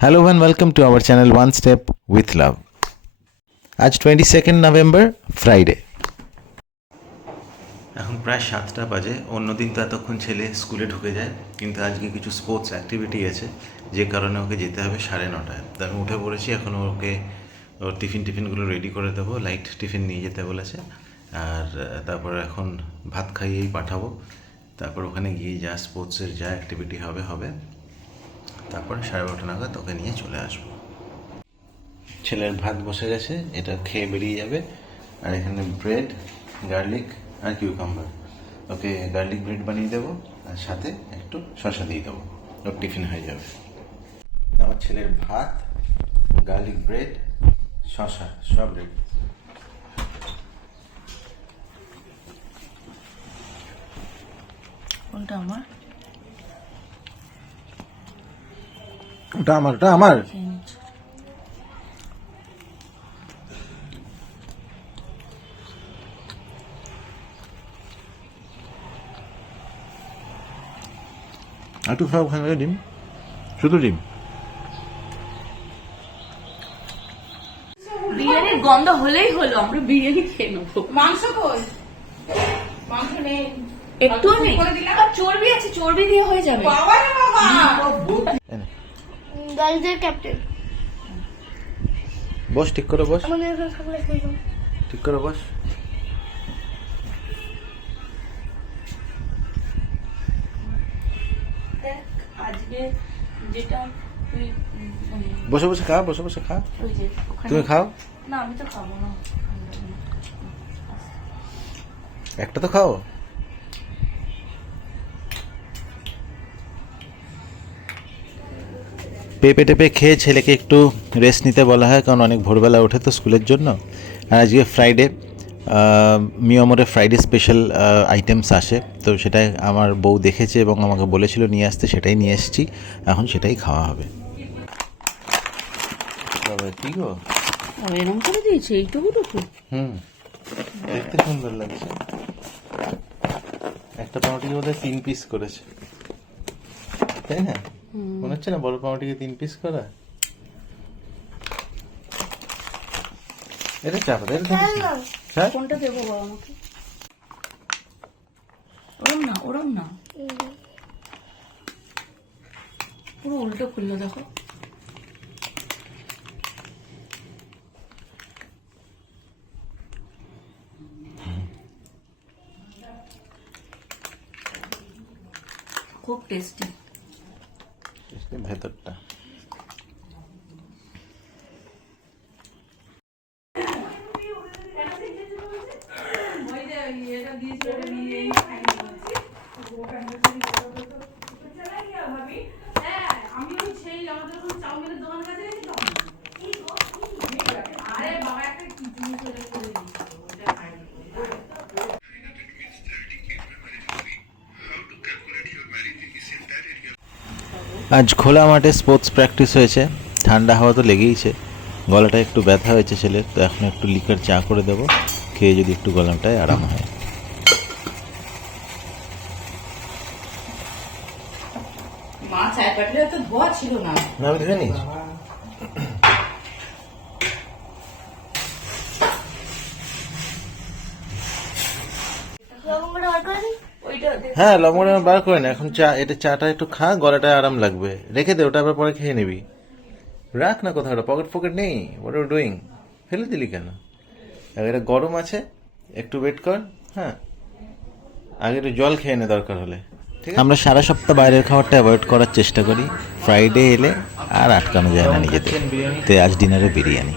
Hello and welcome to our channel One Step with Love. আজ 22nd November Friday. এখন প্রায় 7টা বাজে। অন্যদিন তো এতক্ষণ ছেলে স্কুলে ঢুকে যায়, কিন্তু আজকে কিছু স্পোর্টস অ্যাক্টিভিটি আছে যে কারণে ওকে যেতে হবে 9:30। তো আমি উঠে পড়েছি, এখন ওকে ওর টিফিনগুলো রেডি করে দেবো। লাইট টিফিন নিয়ে যেতে বলেছে, আর তারপর এখন ভাত খাইয়েই পাঠাবো। তারপর ওখানে গিয়ে যা স্পোর্টসের যা অ্যাক্টিভিটি হবে তারপরে 12:30 নাগাদ ওকে নিয়ে চলে আসবো। ছেলের ভাত বসে গেছে, এটা খেয়ে বেরিয়ে যাবে। আর এখানে ব্রেড, গার্লিক আর কিউকাম্বার, ওকে গার্লিক ব্রেড বানিয়ে দেবো, আর সাথে একটু শসা দিয়ে দেবো, ওর টিফিন হয়ে যাবে। আমার ছেলের ভাত, গার্লিক ব্রেড, শসা সব রেডি। ওটা আমার, ওটা আমার একটু খাও, ওখানে ডিম, শুধু ডিম। বিরিয়ানির গন্ধ হলেই হলো, আমরা বিরিয়ানি খেয়ে নেবো। মাংস কই? মাংস নেই, একটু নেই, আর চর্বি আছে, চর্বি দিয়ে হয়ে যাবে। বাবা রে বাবা, গার্লসের ক্যাপ্টেন বস, ঠিক করে বস, আমাদের এখানে সকলে খেয়েছো। ঠিক করে বস। দেখ আজকে যেটা তুই বসে বসে খা, বসে বসে খা। ওই যে ওখানে- তুমি খাও, না আমি তো খাবো না। একটা তো খাও। পেঁপে টেপে খেয়ে ছেলেকে একটু রেস্ট নিতে বলা হয়, কারণ অনেক ভোরবেলা ওঠে তো স্কুলের জন্য। আর আজকে ফ্রাইডে, মিয়ামরে ফ্রাইডে স্পেশাল আইটেমস আসে, তো সেটাই আমার বউ দেখেছে এবং আমাকে বলেছিল নিয়ে আসতে, সেটাই নিয়ে এসেছি। এখন সেটাই খাওয়া হবে। ঠিক গো, এরকম করে দিয়েছে এইটুকুটুকু। দেখতে সুন্দর লাগছে। একটা পাউরুটি বোধহয় 3 পিস করেছে, তাই না? মনে হচ্ছে না বড় পাউরুটিকে 3 পিস করা? এটা চাপা দে, কোনটা দেবো বল আমাকে? ওরম না পুরো উল্টো খুললো, দেখো। খুব টেস্টি। ভেতরটা আজ খোলা মাঠে স্পোর্টস প্র্যাকটিস হয়েছে। ঠান্ডা হাওয়া তো লেগেইছে, গলাটা একটু ব্যথা হয়েছে ছেলের, তো এখন একটু লিকার চা করে দেবো, খেয়ে যদি একটু গলাটায় আরাম হয়। মাছ আয় পাটলে তো ধোয়া ছিল না। আমি ধুয়ে নিয়েছি। লবঙ্গটা বার করে দিন। হ্যাঁ, লবঙ্গটা বার করে না, এখন এটা চাটা একটু খা, গলাটায় আরাম লাগবে। রেখে দে, ওটা আবার পরে খেয়ে নিবি। রাখ না কোথাও, পকেট নেই। What are doing? ফেলে দিলি কেন? এটা গরম আছে, একটু ওয়েট কর। হ্যাঁ, আগে একটু জল খেয়ে নে দরকার হলে। আমরা সারা সপ্তাহ বাইরের খাবারটা অ্যাভয়েড করার চেষ্টা করি, ফ্রাইডে এলে আর আটকানো যায় না নিজেদের। তো আজ ডিনারে বিরিয়ানি।